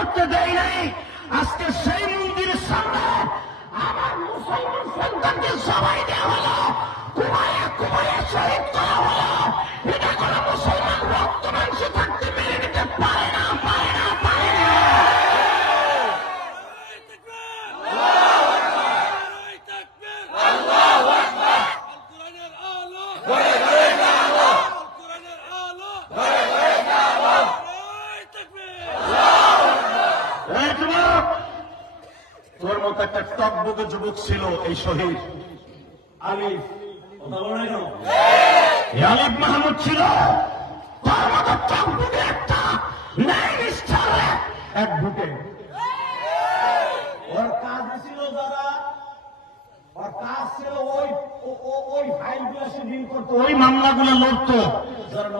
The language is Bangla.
করতে দেয় নাই। আজকে সেই তোর মতো একটা টকবকে যুবক ছিল এই শহীদ। আলী কথা বলো না কেন? এই আলিফ মাহমুদ ছিল। তোর মতো টকবকে একটা এক বুকে ওর কাজ ছিল যারা ওর কাজ ছিল ওই ওই ফাইলগুলো সে ডিল করতো। ওই মামলাগুলো লড়তো। যারা